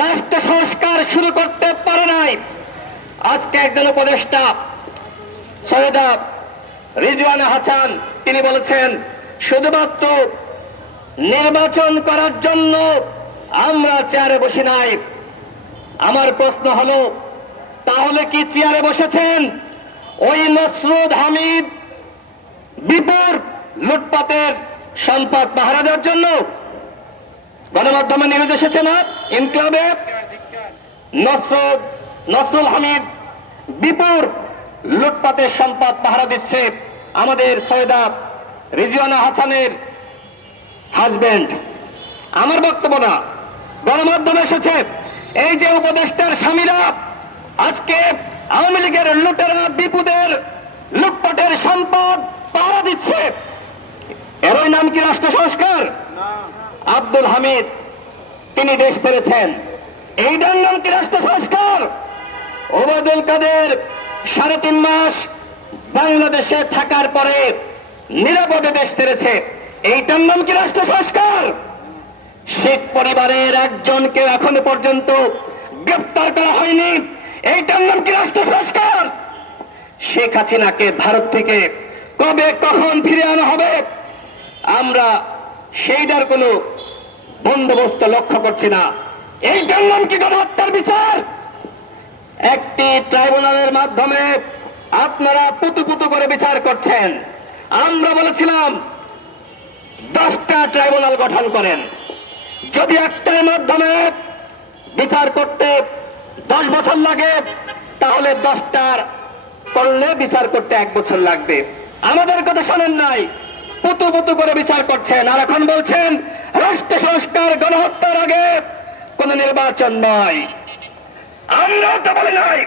রাষ্ট্র সংস্কার শুরু করতে পারে নাই। আজকে একজন উপদেষ্টা সৈয়দা রিজওয়ানা হাসান তিনি বলেছেন শুধুমাত্র নির্বাচন করার জন্য আমরা চেয়ারে বসি নাই। আমার প্রশ্ন হলো, তাহলে কি চেয়ারে বসেছেন ওই নসরুল হামিদ বিপুর লুটপাটের সম্পদ পাহারা দেওয়ার জন্য? গণমাধ্যমে নিউজ এসেছে না, ইনক্লাবে নসরুল হামিদ বিপুর লুটপাটের সম্পদ পাহারা দিচ্ছে আমাদের সৈয়দা রিজওয়ানা হাসানের হাজবেন্ড। আমার বক্তব্য না, গণমাধ্যমে এসেছে এই যে উপদেষ্টার স্বামীরা আজকে আওয়ামী লীগের লুটেরা বিপুদের লুটপাটের সম্পদ পাহারা দিচ্ছে, এরই নাম কি রাষ্ট্র সংস্কার? আব্দুল হামিদ তিনি দেশ ছেড়েছেন, এইটার নাম কি রাষ্ট্র সংস্কার? ওবায়দুল কাদের 3.5 মাস বাংলাদেশে থাকার পরে নিরাপদে দেশ ছেড়েছে, এইটার নাম কি রাষ্ট্র সংস্কার? শেখ পরিবারের একজনকে এখনো পর্যন্ত গ্রেপ্তার করা হয়নি, এইটার নাম কি রাষ্ট্র সংস্কার? শেখ হাসিনাকে ভারত থেকে কবে কখন ফিরে আনা হবে আমরা সেইটার কোনো বন্দোবস্ত লক্ষ্য করছি না, এইটার নাম কি গণহত্যার বিচার? একটি ট্রাইব্যুনালের মাধ্যমে আপনারা পুতু করে বিচার করছেন। আমরা বলেছিলাম 10টা ট্রাইব্যুনাল গঠন করেন, যদি একটার মাধ্যমে বিচার করতে 10 বছর লাগে তাহলে 10টার করলে বিচার করতে 1 বছর লাগবে। আমাদের কথা শোনেন নাই, পুতু করে বিচার করছেন, আর এখন বলছেন রাষ্ট্র সংস্কার গণহত্যার আগে কোন নির্বাচন নয়। আমরাও তো বলি নাই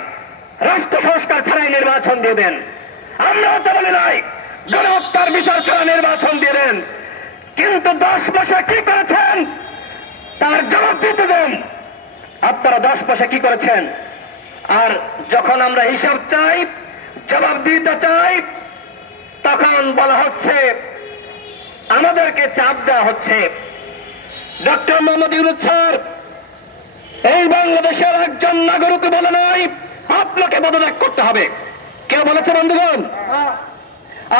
রাষ্ট্র সংস্কার ছাড়াই নির্বাচন দিয়ে দেন, আমরাও তো বলি নাই গণহত্যার বিচার ছাড়া নির্বাচন দিয়ে দেন, কিন্তু 10 মাসে কি করেছেন তার জবাব দিতে দেন। আপনারা 10 মাসে কি করেছেন? আর যখন আমরা হিসাব চাই, জবাব দিতে চাই, তখন বলা হচ্ছে আমাদেরকে চাপ দেওয়া হচ্ছে। ডক্টর মোহাম্মদ ইউনূস স্যার এই বাংলাদেশের একজন নাগরিক বলে নাই আপনাকে পদত্যাগ করতে হবে। কেউ বলেছে বন্ধুগণ?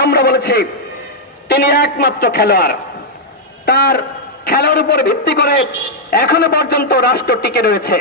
আমরা বলেছি তিনি একমাত্র খেলোয়াড়, তার খেলার উপর ভিত্তি করে এখনো পর্যন্ত রাষ্ট্র টিকে রয়েছে।